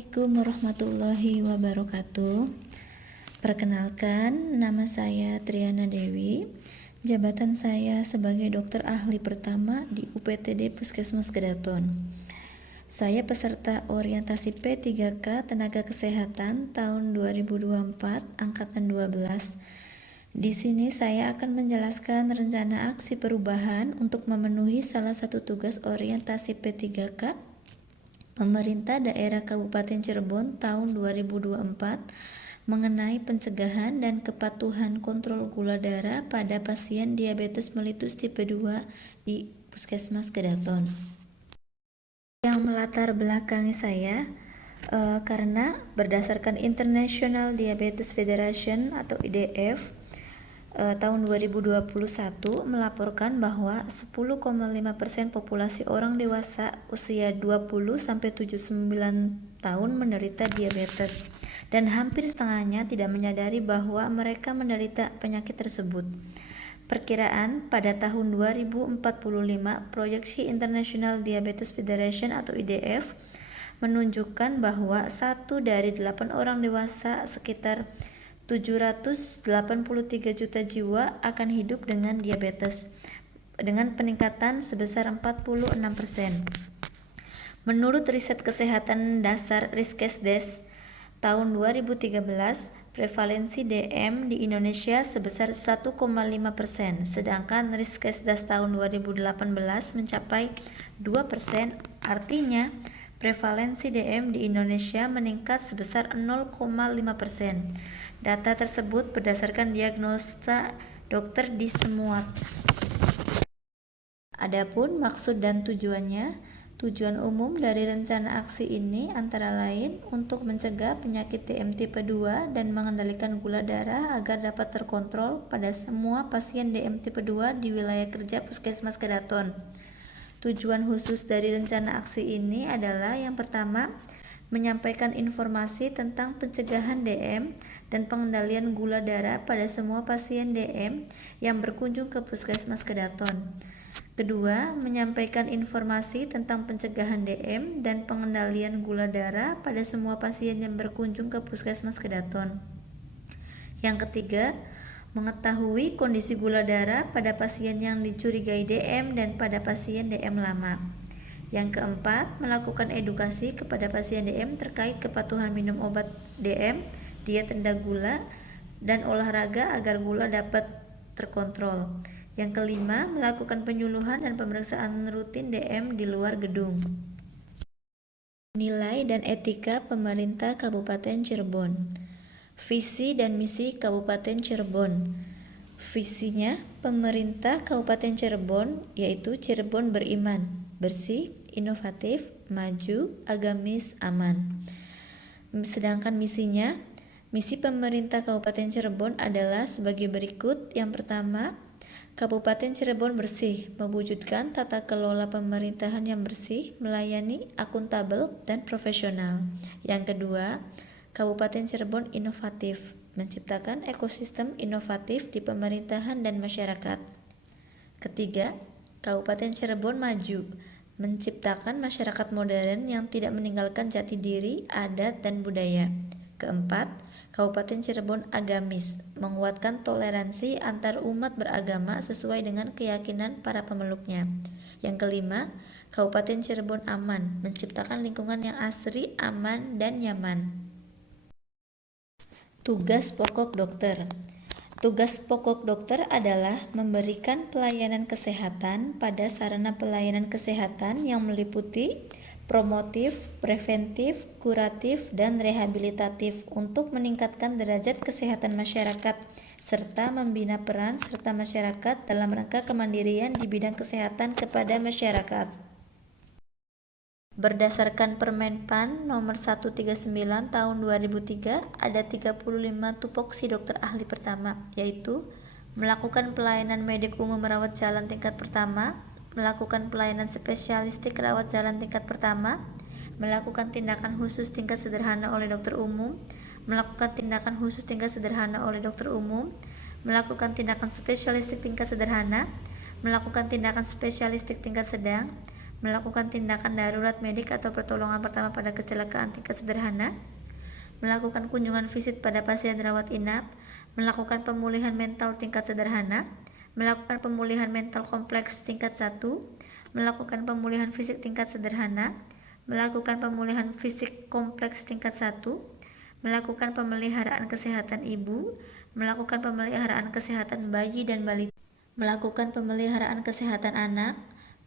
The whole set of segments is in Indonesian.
Assalamualaikum warahmatullahi wabarakatuh. Perkenalkan, nama saya Triana Dewi. Jabatan saya sebagai dokter ahli pertama di UPTD Puskesmas Kedaton. Saya peserta orientasi P3K Tenaga Kesehatan tahun 2024 angkatan 12. Di sini saya akan menjelaskan rencana aksi perubahan untuk memenuhi salah satu tugas orientasi P3K Pemerintah Daerah Kabupaten Cirebon tahun 2024 mengenai pencegahan dan kepatuhan kontrol gula darah pada pasien diabetes mellitus tipe 2 di Puskesmas Kedaton. Yang melatar belakangi saya karena berdasarkan International Diabetes Federation atau IDF tahun 2021 melaporkan bahwa 10,5% populasi orang dewasa usia 20-79 tahun menderita diabetes dan hampir setengahnya tidak menyadari bahwa mereka menderita penyakit tersebut. Perkiraan pada tahun 2045 proyeksi International Diabetes Federation atau IDF menunjukkan bahwa 1 dari 8 orang dewasa sekitar 783 juta jiwa akan hidup dengan diabetes dengan peningkatan sebesar 46%. Menurut riset kesehatan dasar Riskesdes tahun 2013, prevalensi DM di Indonesia sebesar 1,5%, sedangkan Riskesdas tahun 2018 mencapai 2%, artinya prevalensi DM di Indonesia meningkat sebesar 0,5%. Data tersebut berdasarkan diagnosa dokter di semua. Adapun maksud dan tujuannya, tujuan umum dari rencana aksi ini antara lain untuk mencegah penyakit DM tipe 2 dan mengendalikan gula darah agar dapat terkontrol pada semua pasien DM tipe 2 di wilayah kerja Puskesmas Kedaton. Tujuan khusus dari rencana aksi ini adalah yang pertama, menyampaikan informasi tentang pencegahan DM dan pengendalian gula darah pada semua pasien DM yang berkunjung ke Puskesmas Kedaton. Kedua, menyampaikan informasi tentang pencegahan DM dan pengendalian gula darah pada semua pasien yang berkunjung ke Puskesmas Kedaton. Yang ketiga, mengetahui kondisi gula darah pada pasien yang dicurigai DM dan pada pasien DM lama. Yang keempat, melakukan edukasi kepada pasien DM terkait kepatuhan minum obat DM, diet rendah gula, dan olahraga agar gula dapat terkontrol. Yang kelima, melakukan penyuluhan dan pemeriksaan rutin DM di luar gedung. Nilai dan etika pemerintah Kabupaten Cirebon. Visi dan misi Kabupaten Cirebon. Visinya, pemerintah Kabupaten Cirebon yaitu Cirebon beriman, bersih, inovatif, maju, agamis, aman. Sedangkan misinya, misi pemerintah Kabupaten Cirebon adalah sebagai berikut. Yang pertama, Kabupaten Cirebon bersih, mewujudkan tata kelola pemerintahan yang bersih, melayani, akuntabel, dan profesional. Yang kedua, Kabupaten Cirebon inovatif, menciptakan ekosistem inovatif di pemerintahan dan masyarakat. Ketiga, Kabupaten Cirebon maju, menciptakan masyarakat modern yang tidak meninggalkan jati diri, adat, dan budaya. Keempat, Kabupaten Cirebon agamis, menguatkan toleransi antar umat beragama sesuai dengan keyakinan para pemeluknya. Yang kelima, Kabupaten Cirebon aman, menciptakan lingkungan yang asri, aman, dan nyaman. Tugas pokok dokter. Tugas pokok dokter adalah memberikan pelayanan kesehatan pada sarana pelayanan kesehatan yang meliputi promotif, preventif, kuratif, dan rehabilitatif untuk meningkatkan derajat kesehatan masyarakat serta membina peran serta masyarakat dalam rangka kemandirian di bidang kesehatan kepada masyarakat. Berdasarkan Permenpan nomor 139 tahun 2003 ada 35 tupoksi dokter ahli pertama, yaitu melakukan pelayanan medik umum rawat jalan tingkat pertama, melakukan pelayanan spesialistik rawat jalan tingkat pertama, melakukan tindakan khusus tingkat sederhana oleh dokter umum, melakukan tindakan khusus tingkat sederhana oleh dokter umum, melakukan tindakan spesialistik tingkat sederhana, melakukan tindakan spesialistik tingkat sedang, melakukan tindakan darurat medik atau pertolongan pertama pada kecelakaan tingkat sederhana, melakukan kunjungan visit pada pasien rawat inap, melakukan pemulihan mental tingkat sederhana, melakukan pemulihan mental kompleks tingkat 1, melakukan pemulihan fisik tingkat sederhana, melakukan pemulihan fisik kompleks tingkat 1, melakukan pemeliharaan kesehatan ibu, melakukan pemeliharaan kesehatan bayi dan balita, melakukan pemeliharaan kesehatan anak,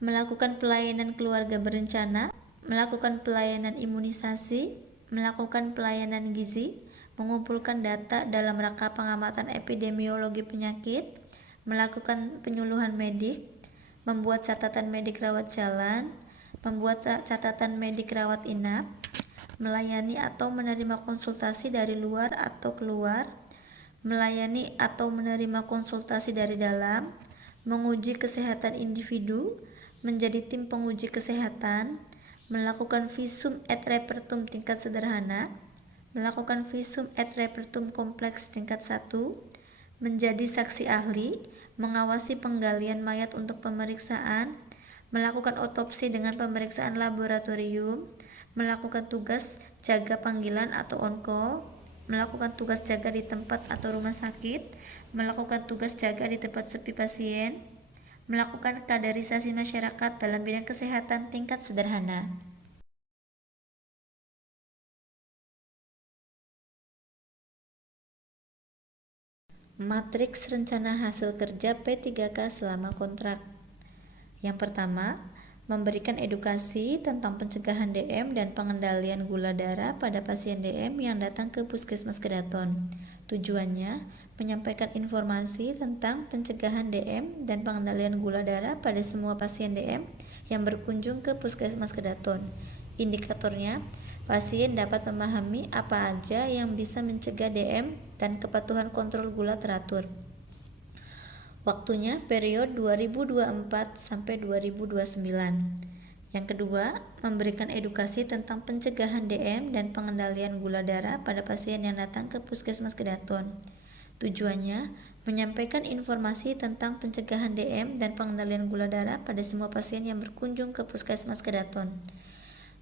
melakukan pelayanan keluarga berencana, melakukan pelayanan imunisasi, melakukan pelayanan gizi, mengumpulkan data dalam rangka pengamatan epidemiologi penyakit, melakukan penyuluhan medik, membuat catatan medik rawat jalan, membuat catatan medik rawat inap, melayani atau menerima konsultasi dari luar atau keluar, melayani atau menerima konsultasi dari dalam, menguji kesehatan individu, menjadi tim penguji kesehatan, melakukan visum et repertum tingkat sederhana, melakukan visum et repertum kompleks tingkat 1, menjadi saksi ahli, mengawasi penggalian mayat untuk pemeriksaan, melakukan otopsi dengan pemeriksaan laboratorium, melakukan tugas jaga panggilan atau on call, melakukan tugas jaga di tempat atau rumah sakit, melakukan tugas jaga di tempat sepi pasien, melakukan kaderisasi masyarakat dalam bidang kesehatan tingkat sederhana. Matriks rencana hasil kerja P3K selama kontrak. Yang pertama, memberikan edukasi tentang pencegahan DM dan pengendalian gula darah pada pasien DM yang datang ke Puskesmas Kedaton. Tujuannya, menyampaikan informasi tentang pencegahan DM dan pengendalian gula darah pada semua pasien DM yang berkunjung ke Puskesmas Kedaton. Indikatornya, pasien dapat memahami apa aja yang bisa mencegah DM dan kepatuhan kontrol gula teratur. Waktunya periode 2024 sampai 2029. Yang kedua, memberikan edukasi tentang pencegahan DM dan pengendalian gula darah pada pasien yang datang ke Puskesmas Kedaton. Tujuannya, menyampaikan informasi tentang pencegahan DM dan pengendalian gula darah pada semua pasien yang berkunjung ke Puskesmas Kedaton.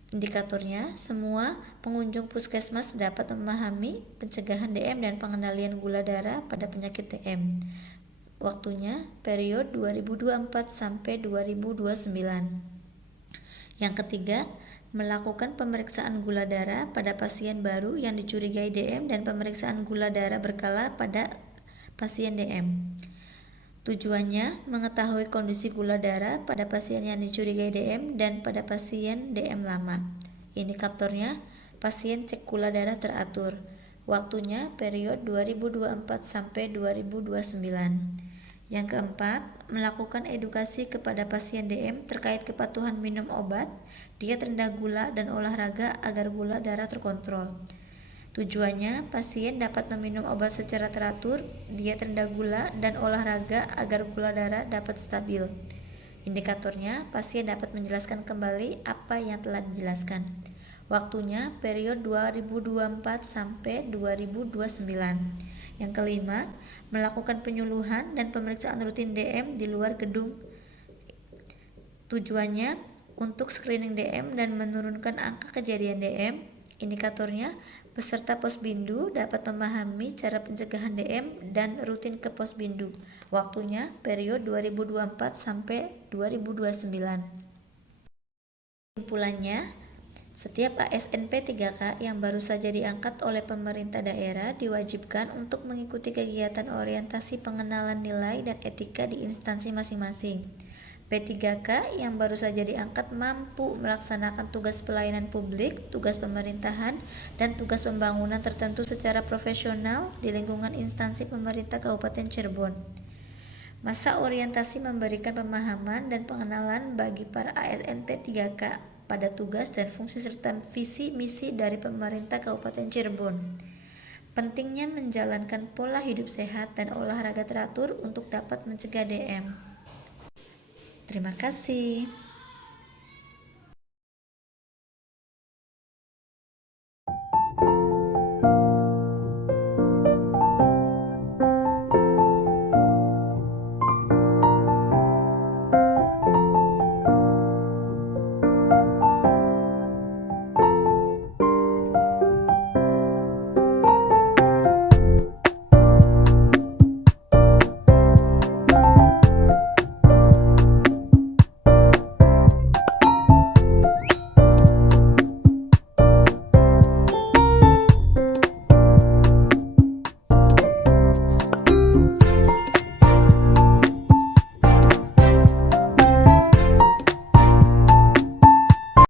Indikatornya, semua pengunjung puskesmas dapat memahami pencegahan DM dan pengendalian gula darah pada penyakit DM. Waktunya periode 2024 sampai 2029. Yang ketiga, melakukan pemeriksaan gula darah pada pasien baru yang dicurigai DM dan pemeriksaan gula darah berkala pada pasien DM. Tujuannya, mengetahui kondisi gula darah pada pasien yang dicurigai DM dan pada pasien DM lama. Indikatornya, pasien cek gula darah teratur. Waktunya periode 2024 sampai 2029. Yang keempat, melakukan edukasi kepada pasien DM terkait kepatuhan minum obat, diet rendah gula dan olahraga agar gula darah terkontrol. Tujuannya, pasien dapat meminum obat secara teratur, diet rendah gula, dan olahraga agar gula darah dapat stabil. Indikatornya, pasien dapat menjelaskan kembali apa yang telah dijelaskan. Waktunya periode 2024 sampai 2029. Yang kelima, melakukan penyuluhan dan pemeriksaan rutin DM di luar gedung. Tujuannya, untuk screening DM dan menurunkan angka kejadian DM. Indikatornya, peserta posbindu dapat memahami cara pencegahan DM dan rutin ke posbindu. Waktunya periode 2024 sampai 2029. Kesimpulannya, setiap ASN P3K yang baru saja diangkat oleh pemerintah daerah diwajibkan untuk mengikuti kegiatan orientasi pengenalan nilai dan etika di instansi masing-masing. P3K yang baru saja diangkat mampu melaksanakan tugas pelayanan publik, tugas pemerintahan, dan tugas pembangunan tertentu secara profesional di lingkungan instansi pemerintah Kabupaten Cirebon. Masa orientasi memberikan pemahaman dan pengenalan bagi para ASN P3K pada tugas dan fungsi serta visi misi dari pemerintah Kabupaten Cirebon. Pentingnya menjalankan pola hidup sehat dan olahraga teratur untuk dapat mencegah DM. Terima kasih.